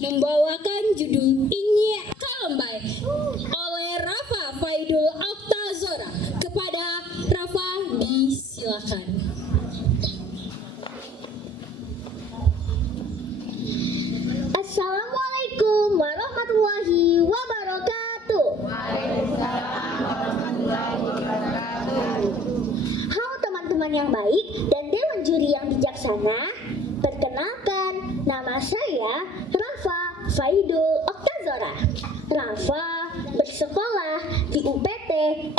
membawakan judul Inyek Kalembay oleh Rafa Faidul Oktazora. Kepada Rafa disilakan. Assalamualaikum warahmatullahi wabarakatuh. Halo teman-teman yang baik dan dewan juri yang bijaksana. Perkenalkan, nama saya Rafa Faidul Oktazora. Rafa bersekolah di UPT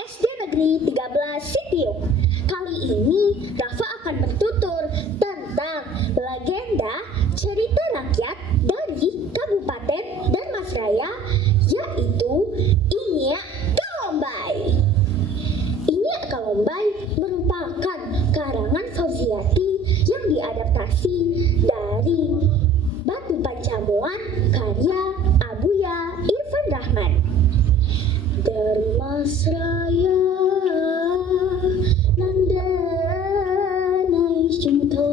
SD Negeri 13 Sitiung. Kali ini Rafa akan bertutur tentang legenda cerita rakyat dari Kabupaten Dharmasraya, yaitu Inyek Kalembay. Inyek Kalembay merupakan karangan Fauziati yang diadaptasi dari Batu Panjamuan karya Abuya Irfan Rahman. Dharmasraya nandanai cinta,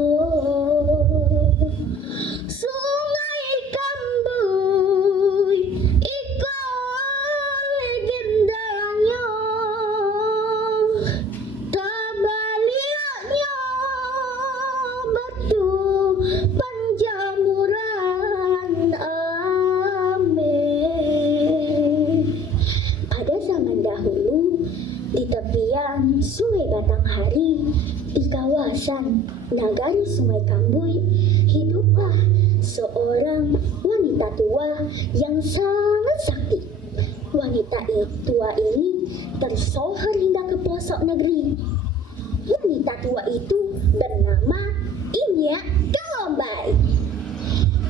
Sungai Kambuy ikon legendanya, tabaliaknya Batu Panjamuran amin. Pada zaman dahulu, di tepian Sungai Batanghari, di kawasan Nagari Sungai Kambuy, hiduplah seorang wanita tua yang sangat sakti. Wanita tua ini tersohor hingga ke pelosok negeri. Wanita tua itu bernama Inyek Kalembay.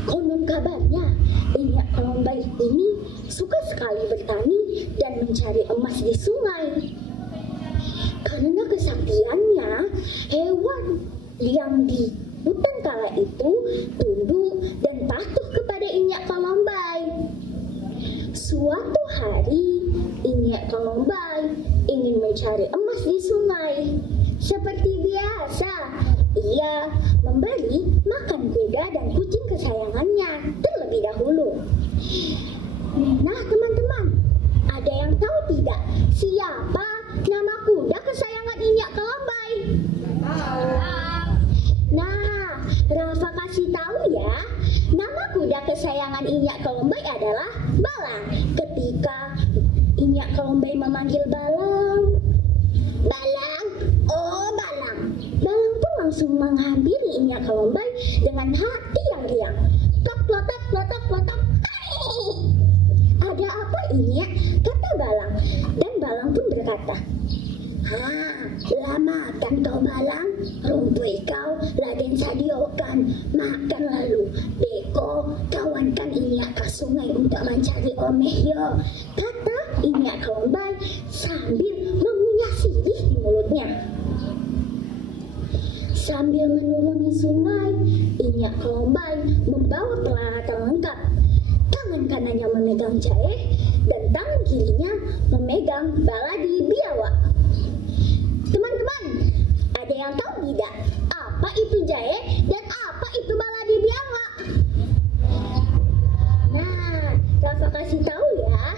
Konon kabarnya, Inyek Kalembay ini suka sekali bertani dan mencari emas di sungai. Karena kesaktiannya, hewan yang di hutan kala itu tunduk dan patuh kepada Inyek Kalembay. Suatu hari, Inyek Kalembay ingin mencari emas di sungai. Seperti biasa, ia memberi makan kuda dan kucing kesayangannya terlebih dahulu. Nah teman-teman, ada yang tahu tidak siapa nama kuda kesayangan Inyek Kalembay? Nah, Rafa kasih tahu ya. Nama kuda kesayangan Inyek Kalembay adalah Balang. Ketika Inyek Kalembay memanggil Balang, Balang, oh Balang. Balang pun langsung menghampiri Inyek Kalembay dengan hati yang riang. Tok, klotok, klotok, klotok. Ada apa Inyek? Kata Balang. Dan Balang pun berkata, lama kan kau Balang? Rumpui kau Raden sadiokan, makan lalu. Beko, kawankan Inyek ke sungai untuk mencari omeh yo, kata Inyek Kalembay sambil mengunyah sirih di mulutnya. Sambil menuruni sungai, Inyek Kalembay membawa peralatan lengkap. Tangan kanannya memegang jahe dan tangan kirinya memegang baladi biawak. Teman-teman, ada yang tahu tidak apa itu jahe dan apa itu baladi biawak? Nah, Rafa kasih tahu ya.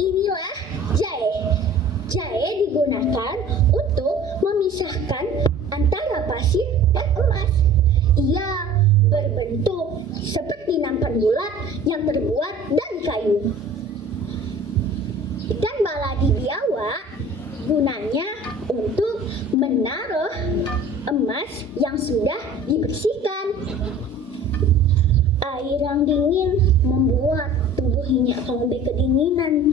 Inilah jahe. Jahe digunakan untuk memisahkan antara pasir dan emas. Ia berbentuk seperti nampan bulat yang terbuat dari kayu. Dan baladi biawak gunanya untuk menaruh emas yang sudah dibersihkan. Air yang dingin membuat tubuh Inyek Kalembay kedinginan.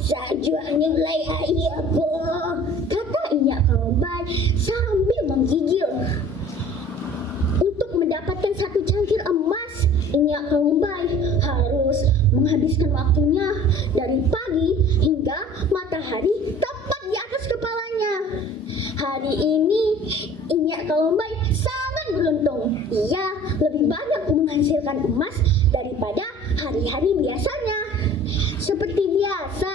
Saja nyulai ayahku, kata Inyek Kalembay sambil menggigil. Untuk mendapatkan satu cangkir emas, Inyek Kalembay harus menghabiskan waktunya dari pagi hingga matahari tepat di atas kepalanya. Hari ini Inyek Kalembay sangat beruntung. Ia lebih banyak menghasilkan emas daripada hari-hari biasanya. Seperti biasa,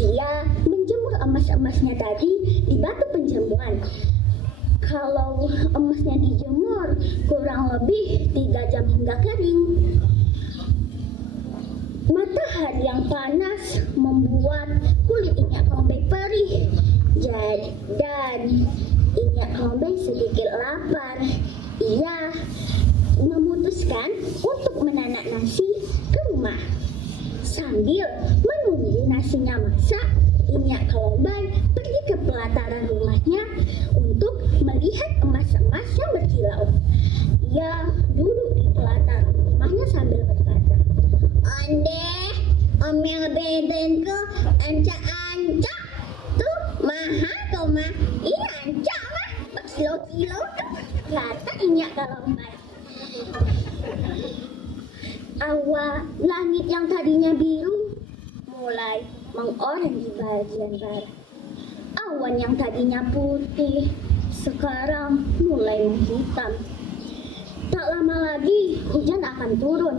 ia menjemur emas-emasnya tadi di batu penjamuan. Kalau emasnya dijemur kurang lebih 3 jam hingga kering. yang panas membuat kulit Inyak Kelombai perih. Dan Inyak Kelombai sedikit lapar. Ia memutuskan untuk menanak nasi ke rumah. Sambil menunggu nasinya masak, Inyak Kelombai pergi ke pelataran rumahnya untuk melihat emas-emas yang berkilau. Ia duduk di pelataran rumahnya sambil berkata, "Ande, omel bedenku ancak-ancak. Tuh, mahal kau mah. Iya, ancak mah. Berkilo-kilo tuh," kata Inyak Kelombai. Awan langit yang tadinya biru mulai mengoranye di bagian barat. Awan yang tadinya putih sekarang mulai menghitam. Tak lama lagi hujan akan turun.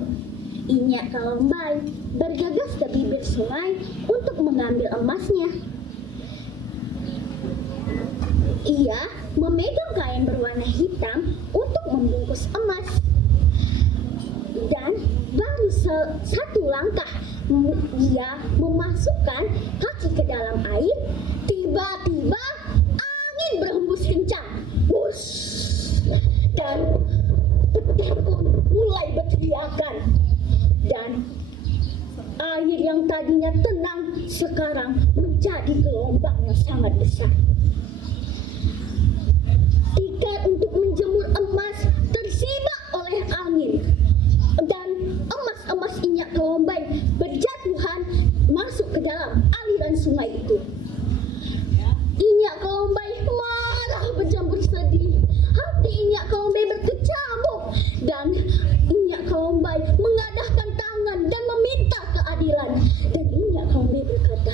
Inyak Kelombai bergegas ke bibir sungai untuk mengambil emasnya. Ia memegang kain berwarna hitam untuk membungkus emas. Dan baru satu langkah dia memasukkan kaki ke dalam air, tiba-tiba angin berhembus kencang. Wush! Dan petir pun mulai berteriakan. Dan air yang tadinya tenang sekarang menjadi gelombang yang sangat besar. Tiket untuk menjemur emas tersibak oleh angin. Dan emas-emas Inyak Kelombai berjatuhan masuk ke dalam aliran sungai itu. Inyak Kelombai marah bercampur sedih. Hati Inyak Kelombai berkecamuk. Dan Inyak Kelombai mengadahkan tangan dan meminta keadilan. Dan Inyak Kelombai berkata,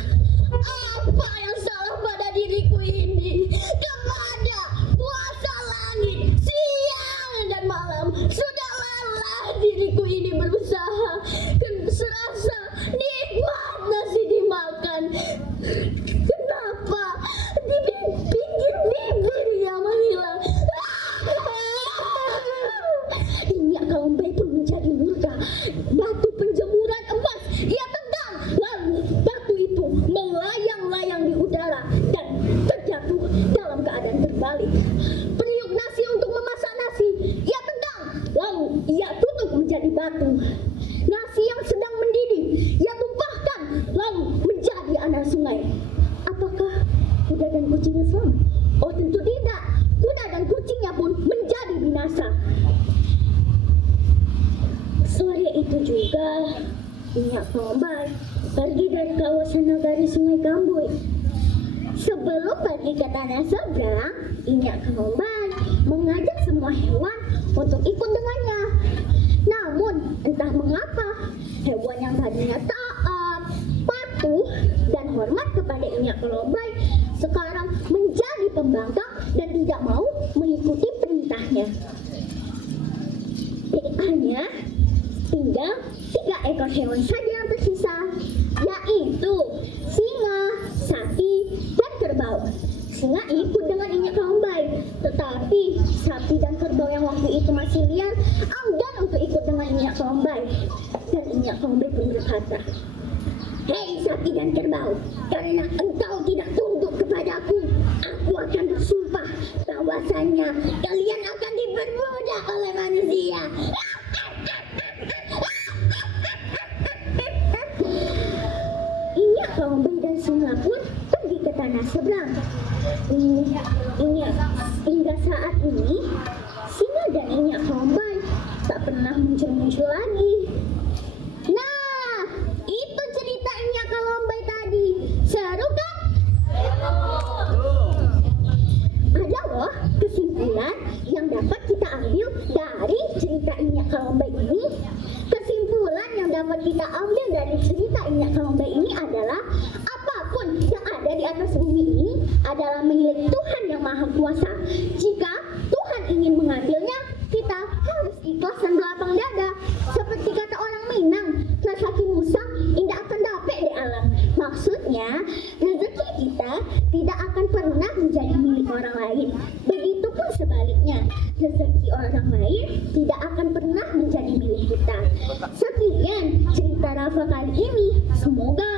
"Apa yang salah pada diriku ini? Kepada kuasa langit, siang dan malam sudah lelah diriku ini berusaha. Serasa nikmat nasi dimakan. Kenapa di pinggir bibir yang menghilang?" Inyak Kelombai pun menjadi murka. Batu penjemuran emas ia tendang, lalu batu itu melayang-layang di udara dan terjatuh dalam keadaan terbalik. Periuk nasi untuk memasak nasi ia tendang, lalu ia tutup menjadi batu. Nasi yang sedang mendidih ia tumpahkan, lalu menjadi anak sungai. Apakah kuda dan kucingnya selamat? Oh, tentu tidak. Kuda dan kucingnya pun menjadi binasa. Sore itu juga Inyak Kelombai pergi dari kawasan nagari Sungai Kambui. Sebelum pergi ke tanah seberang, Inyak Kelombai mengajak semua hewan untuk ikut dengannya. Namun entah mengapa hewan yang tadinya taat, patuh, dan hormat kepada Inyak Kelombai sekarang menjadi pembangkang dan tidak mau mengikuti perintahnya. Hanya tinggal 3 ekor hewan saja yang tersisa, yaitu singa, sapi, dan kerbau. Singa ikut dengan Inyak Kelombai, tetapi sapi dan kerbau yang waktu itu masih liar enggan untuk ikut dengan Inyak Kelombai. Dan Inyak Kelombai pun berkata, "Hei sapi dan kerbau, karena engkau tidak tunduk kepadaku, aku akan bersumpah bahwasanya kalian akan diperbudak oleh manusia." Inyak Kelombai dan singa pun pergi ke tanah seberang. Hingga saat ini singa dan Inyak Kelombai tak pernah muncul-muncul lagi. Nah, itu cerita Inyak Kelombai tadi. Seru kan? Ada loh kesimpulan yang dapat kita ambil dari cerita Inyak Kelombai ini. Kesimpulan yang dapat kita ambil dari cerita Inyak Kelombai ini adalah apapun yang ada di atas bumi ini adalah milik Tuhan yang Maha Kuasa. Jika Tuhan ingin mengambilnya, kita harus ikhlas dan berlapang dada. Seperti kata orang Minang, "Lasaki musang indah akan dapet di alam." Maksudnya, rezeki kita tidak akan pernah menjadi milik orang lain. Begitupun sebaliknya, rezeki orang lain tidak akan pernah menjadi milik kita. Sekian cerita Rafa Rafa kali ini. Semoga